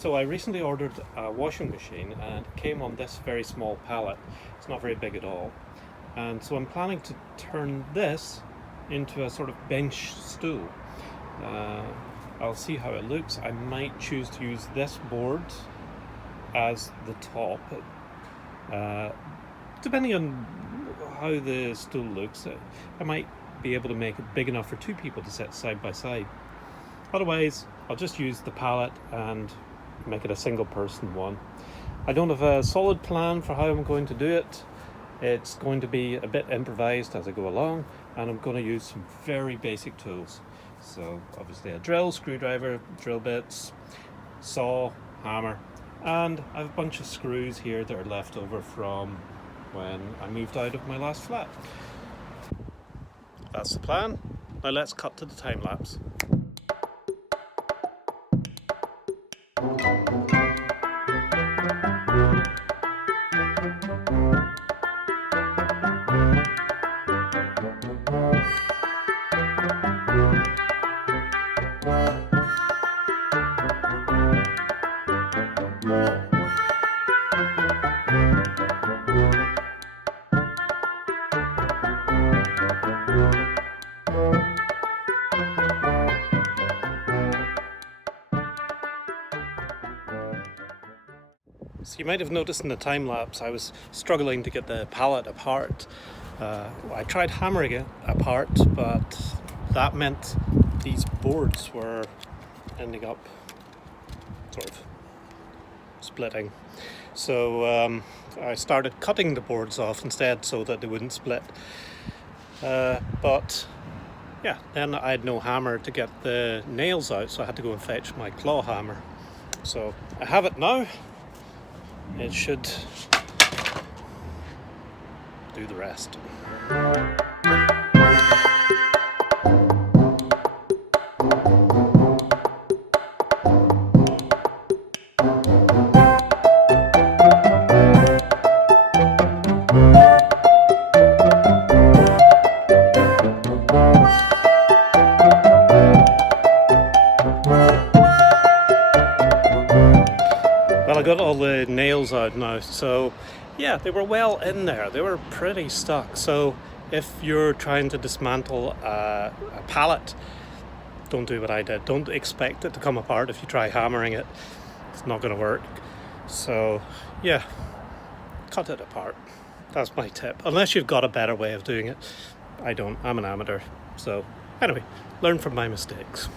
So I recently ordered a washing machine and it came on this very small pallet. It's not very big at all. And so I'm planning to turn this into a sort of bench stool. Uh, I'll see how it looks. I might choose to use this board as the top. Depending on how the stool looks, I might be able to make it big enough for two people to sit side by side. Otherwise, I'll just use the pallet and make it a single person one. I don't have a solid plan for how I'm going to do it. It's going to be a bit improvised as I go along, and I'm going to use some very basic tools. So obviously a drill, screwdriver, drill bits, saw, hammer, and I have a bunch of screws here that are left over from when I moved out of my last flat. That's the plan. Now let's cut to the time lapse. So you might have noticed in the time lapse I was struggling to get the pallet apart. I tried hammering it apart, but that meant these boards were ending up sort of splitting. So I started cutting the boards off instead so that they wouldn't split. But yeah, then I had no hammer to get the nails out, so I had to go and fetch my claw hammer. So I have it now. It should do the rest. Well, I got all the nails out now, so yeah, they were well in there. They were pretty stuck. So if you're trying to dismantle a pallet, don't do what I did. Don't expect it to come apart if you try hammering it. It's not going to work. So yeah, cut it apart. That's my tip. Unless you've got a better way of doing it. I don't. I'm an amateur. So anyway, learn from my mistakes.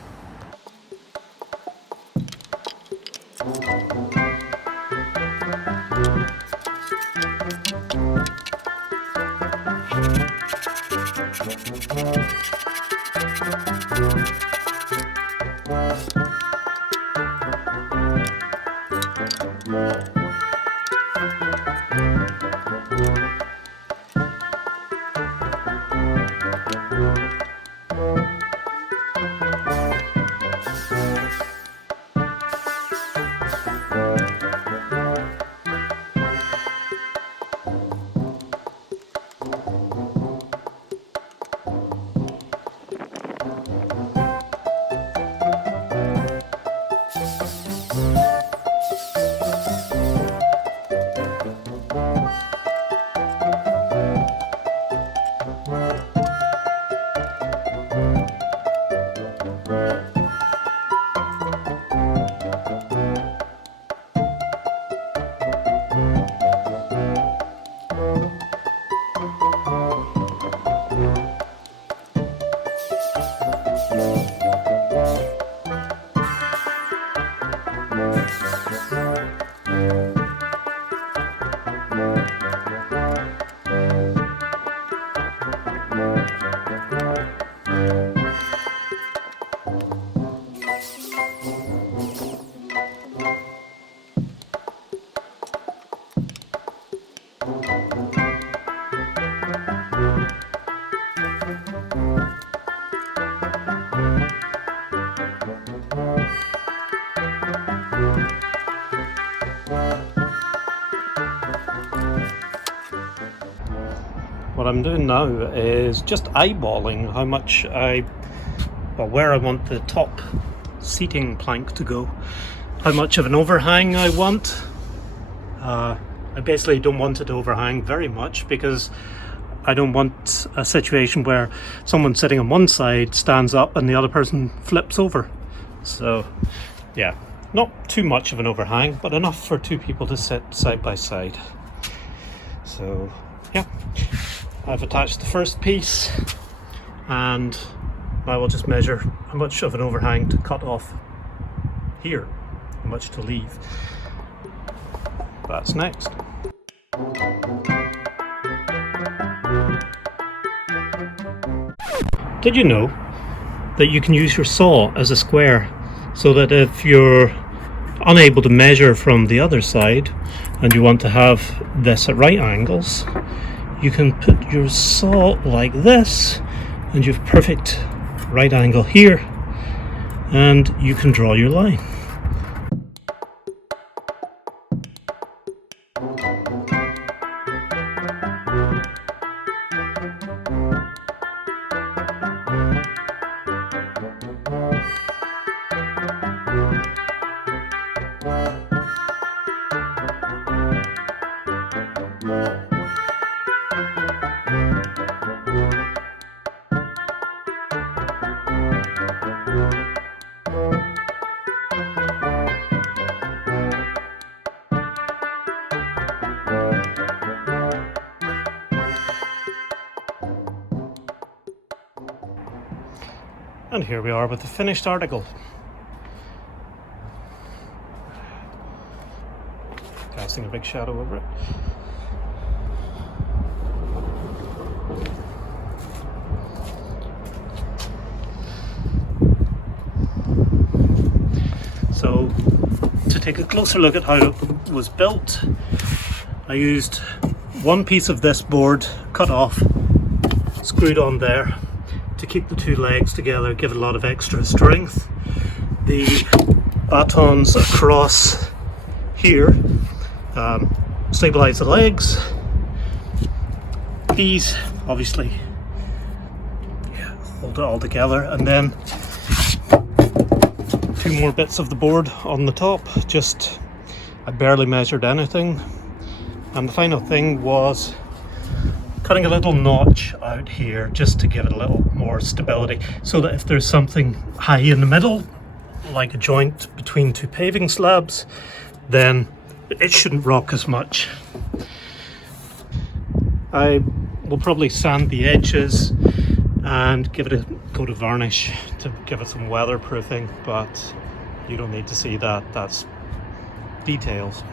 What I'm doing now is just eyeballing how much where I want the top seating plank to go. how much of an overhang I want. I basically don't want it to overhang very much because I don't want a situation where someone sitting on one side stands up and the other person flips over. So yeah, not too much of an overhang, but enough for two people to sit side by side. So yeah, I've attached the first piece, and I will just measure how much of an overhang to cut off here, how much to leave. That's next. Did you know that you can use your saw as a square, so that if you're unable to measure from the other side and you want to have this at right angles, you can put your saw like this and you've perfect right angle here, and you can draw your line. And here we are with the finished article. Casting a big shadow over it. So, to take a closer look at how it was built, I used one piece of this board cut off, screwed on there to keep the two legs together, give it a lot of extra strength. The batons across here stabilize the legs. These obviously hold it all together, and then two more bits of the board on the top. Just, I barely measured anything, and the final thing was cutting a little notch out here just to give it a little more stability, so that if there's something high in the middle, like a joint between two paving slabs, then it shouldn't rock as much. I will probably sand the edges and give it a coat of varnish to give it some weatherproofing, but you don't need to see that, that's details.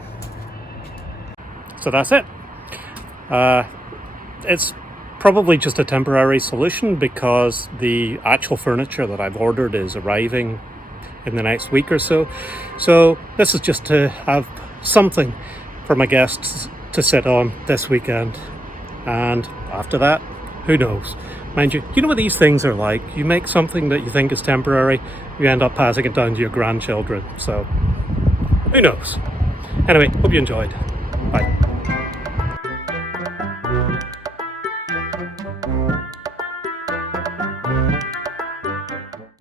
So that's it. It's probably just a temporary solution because the actual furniture that I've ordered is arriving in the next week or so. So this is just to have something for my guests to sit on this weekend. And after that, who knows? Mind you, you know what these things are like. You make something that you think is temporary, you end up passing it down to your grandchildren. So who knows? Anyway, hope you enjoyed. Bye.